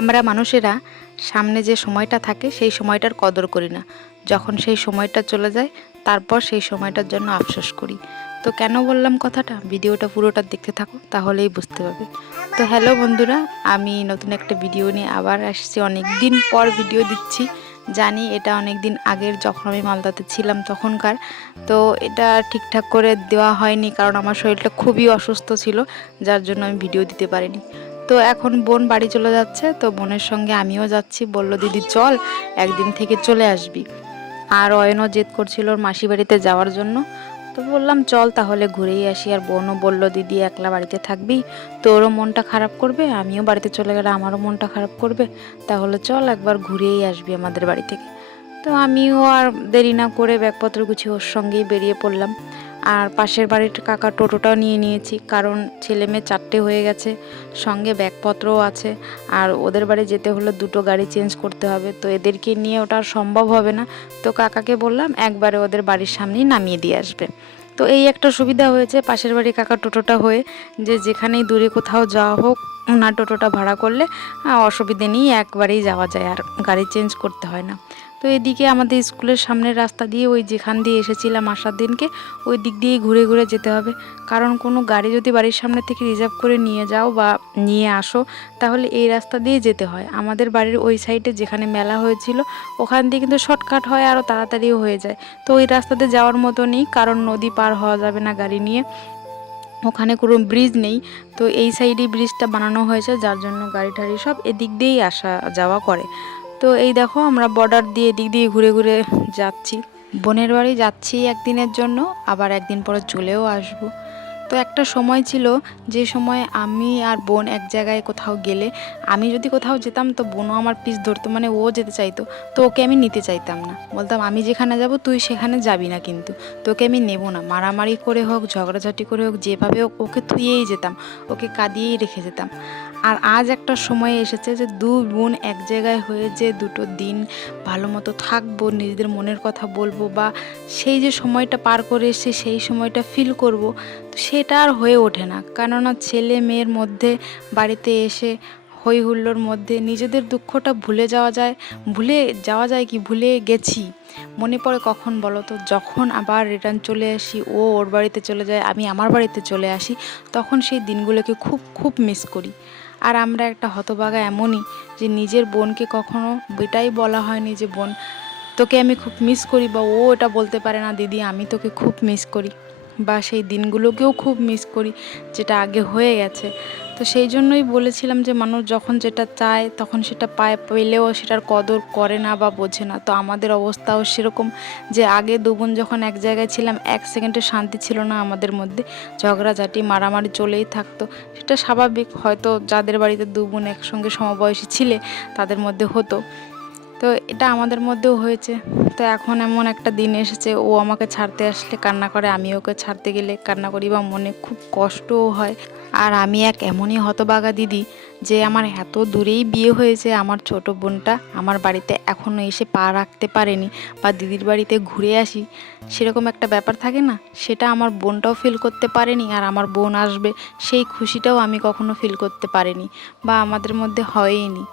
আমরা মানুষেরা সামনে যে সময়টা থাকে সেই সময়টার কদর করি না, যখন সেই সময়টা চলে যায় তারপর সেই সময়টার জন্য আফসোস করি। তো কেন বললাম কথাটা, ভিডিওটা পুরোটা দেখতে থাকো তাহলেই বুঝতে পারবে। তো হ্যালো বন্ধুরা, আমি নতুন একটা ভিডিও নিয়ে আবার আসছি। অনেক দিন পর ভিডিও দিচ্ছি, জানি এটা অনেক দিন আগের, যখন আমি মালদাতে ছিলাম তখনকার। তো এটা ঠিকঠাক করে দেওয়া হয়নি কারণ আমার শরীরটা খুবই অসুস্থ ছিল, যার জন্য আমি ভিডিও দিতে পারিনি। তো এখন বোন বাড়ি চলে যাচ্ছে, তো বোনের সঙ্গে আমিও যাচ্ছি। বলল দিদি চল, একদিন থেকে চলে আসবি। আর অয়নও জেদ করছিল ওর মাসি বাড়িতে যাওয়ার জন্য। তো বললাম চল তাহলে ঘুরেই আসি। আর বোনও বলল দিদি একলা বাড়িতে থাকবি, তোরও মনটা খারাপ করবে, আমিও বাড়িতে চলে গেলে আমারও মনটা খারাপ করবে, তাহলে চল একবার ঘুরেই আসবি আমাদের বাড়ি থেকে। তো আমিও আর দেরি না করে ব্যাগপত্র গুছিয়ে ওর সঙ্গেই বেরিয়ে পড়লাম। আর পাশের বাড়ির কাকা টোটোটাও নিয়ে নিয়েছি, কারণ ছেলে মেয়ে 4টে হয়ে গেছে, সঙ্গে ব্যাগপত্রও আছে। আর ওদের বাড়ি যেতে হলে 2টো গাড়ি চেঞ্জ করতে হবে, তো এদেরকে নিয়ে ওটা আর সম্ভব হবে না। তো কাকাকে বললাম একবারে ওদের বাড়ির সামনেই নামিয়ে দিয়ে আসবে। তো এই একটা সুবিধা হয়েছে পাশের বাড়ি কাকার টোটোটা হয়ে, যে যেখানেই দূরে কোথাও যাওয়া হোক ওনার টোটোটা ভাড়া করলে অসুবিধে নেই, একবারেই যাওয়া যায় আর গাড়ি চেঞ্জ করতে হয় না। তো এদিকে আমাদের স্কুলের সামনের রাস্তা দিয়ে, ওই যেখান দিয়ে এসেছিলাম আসার দিনকে, ওই দিক দিয়েই ঘুরে ঘুরে যেতে হবে। কারণ কোনো গাড়ি যদি বাড়ির সামনে থেকে রিজার্ভ করে নিয়ে যাও বা নিয়ে আসো, তাহলে এই রাস্তা দিয়ে যেতে হয়। আমাদের বাড়ির ওই সাইডে যেখানে মেলা হয়েছিল ওখান দিয়ে কিন্তু শর্টকাট হয়, আরও তাড়াতাড়িও হয়ে যায়। তো ওই রাস্তাতে যাওয়ার মতো নেই, কারণ নদী পার হওয়া যাবে না গাড়ি নিয়ে, ওখানে কোনো ব্রিজ নেই। তো এই সাইডেই ব্রিজটা বানানো হয়েছে, যার জন্য গাড়ি টাড়ি সব এদিক দিয়েই আসা যাওয়া করে। তো এই দেখো আমরা বর্ডার দিয়ে এদিক দিয়ে ঘুরে ঘুরে যাচ্ছি। বোনের বাড়ি যাচ্ছি একদিনের জন্য, আবার একদিন পরে চলেও আসবো। তো একটা সময় ছিল যে সময় আমি আর বোন এক জায়গায় কোথাও গেলে, আমি যদি কোথাও যেতাম তো বোনও আমার পিছ ধরতো, মানে ও যেতে চাইতো, তো ওকে আমি নিতে চাইতাম না। বলতাম আমি যেখানে যাব তুই সেখানে যাবি না, কিন্তু তোকে আমি নেব না। মারামারি করে হোক, ঝগড়াঝাটি করে হোক, যেভাবে হোক ওকে থুয়েই যেতাম, ওকে কাঁদিয়েই রেখে যেতাম। আর আজ একটা সময় এসেছে যে দুই বোন এক জায়গায় হয়ে যে 2টো দিন ভালো মতো থাকবো, নিজেদের মনের কথা বলবো, বা সেই যে সময়টা পার করে এসে সেই সময়টা ফিল করব, তো সেটা আর হয়ে ওঠে না। কেননা ছেলে মেয়ের মধ্যে বাড়িতে এসে হই হুল্লোর মধ্যে নিজেদের দুঃখটা ভুলে যাওয়া যায় কি ভুলে গেছি। মনে পড়ে কখন বলো তো, যখন আবার রিটার্ন চলে আসি, ও ওর বাড়িতে চলে যায়, আমি আমার বাড়িতে চলে আসি, তখন সেই দিনগুলোকে খুব খুব মিস করি। আর আমরা একটা হতভাগা এমনই, যে নিজের বোনকে কখনো এটাই বলা হয়নি যে বোন তোকে আমি খুব মিস করি, বা ও এটা বলতে পারে না দিদি আমি তোকে খুব মিস করি, বা সেই দিনগুলোকেও খুব মিস করি যেটা আগে হয়ে গেছে। তো সেই জন্যই বলেছিলাম যে মানুষ যখন যেটা চায় তখন সেটা পায়, পেলেও সেটার কদর করে না বা বোঝে না। তো আমাদের অবস্থাও সেরকম, যে আগে 2 বোন যখন এক জায়গায় ছিলাম, 1 সেকেন্ডের শান্তি ছিল না আমাদের মধ্যে, ঝগড়াঝাটি মারামারি চলেই থাকতো। সেটা স্বাভাবিক, হয়তো যাদের বাড়িতে 2 বোন একসঙ্গে সমবয়সী ছিলে তাদের মধ্যে হতো, তো এটা আমাদের মধ্যেও হয়েছে। তো এখন এমন একটা দিন এসেছে, ও আমাকে ছাড়তে আসলে কান্না করে, আমি ওকে ছাড়তে গেলে কান্না করি, বা মনে খুব কষ্টও হয়। আর আমি এক এমনই হতভাগা দিদি, যে আমার এত দূরেই বিয়ে হয়েছে, আমার ছোট বোনটা আমার বাড়িতে এখনও এসে পা রাখতে পারেনি, বা দিদির বাড়িতে ঘুরে আসি সেরকম একটা ব্যাপার থাকে না, সেটা আমার বোনটাও ফিল করতে পারেনি। আর আমার বোন আসবে সেই খুশিটাও আমি কখনো ফিল করতে পারিনি, বা আমাদের মধ্যে হয়ইনি।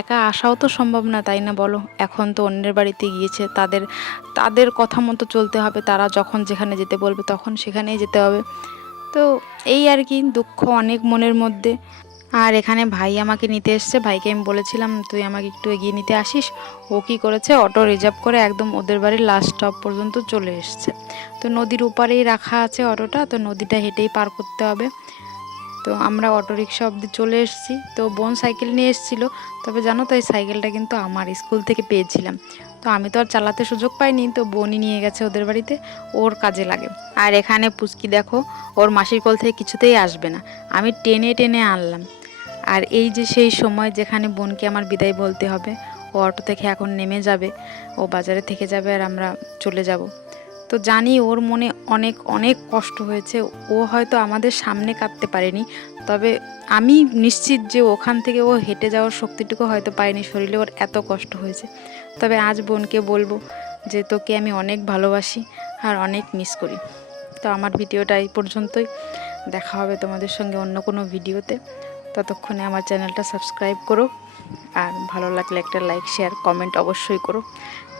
একা আসাও তো সম্ভব না, তাই না বলো? এখন তো অন্যের বাড়িতে গিয়েছে, তাদের তাদের কথা মতো চলতে হবে, তারা যখন যেখানে যেতে বলবে তখন সেখানেই যেতে হবে। তো এই আর কি, দুঃখ অনেক মনের মধ্যে। আর এখানে ভাই আমাকে নিতে এসছে, ভাইকে আমি বলেছিলাম তুই আমাকে একটু এগিয়ে নিতে আসিস। ও কি করেছে, অটো রিজার্ভ করে একদম ওদের বাড়ির লাস্ট স্টপ পর্যন্ত চলে এসছে। তো নদীর ওপারেই রাখা আছে অটোটা, তো নদীটা হেঁটেই পার করতে হবে। তো আমরা অটোরিকশা অবধি চলে এসেছি। তো বোন সাইকেল নিয়ে এসেছিলো, তবে জানো তো এই সাইকেলটা কিন্তু আমার স্কুল থেকে পেয়েছিলাম। তো আমি তো আর চালাতে সুযোগ পাইনি, তো বোনই নিয়ে গেছে ওদের বাড়িতে, ওর কাজে লাগে। আর এখানে পুচকি দেখো, ওর মাসির কোল থেকে কিছুতেই আসবে না, আমি টেনে টেনে আনলাম। আর এই যে সেই সময় যেখানে বোনকে আমার বিদায় বলতে হবে, ও অটো থেকে এখন নেমে যাবে, ও বাজারে থেকে যাবে আর আমরা চলে যাব। তো জানি ওর মনে অনেক অনেক কষ্ট হয়েছে, ও হয়তো আমাদের সামনে কাঁদতে পারেনি, তবে আমি নিশ্চিত যে ওখান থেকে ও হেঁটে যাওয়ার শক্তিটুকু হয়তো পায়নি, শরীরে ওর এত কষ্ট হয়েছে। তবে আজ বোনকে বলবো যে তোকে আমি অনেক ভালোবাসি আর অনেক মিস করি। তো আমার ভিডিওটা এই পর্যন্তই, দেখা হবে তোমাদের সঙ্গে অন্য কোনো ভিডিওতে। ততক্ষণে আমার চ্যানেলটা সাবস্ক্রাইব করো। আর ভালো লাগলে একটা লাইক শেয়ার কমেন্ট অবশ্যই করো।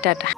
টাটা।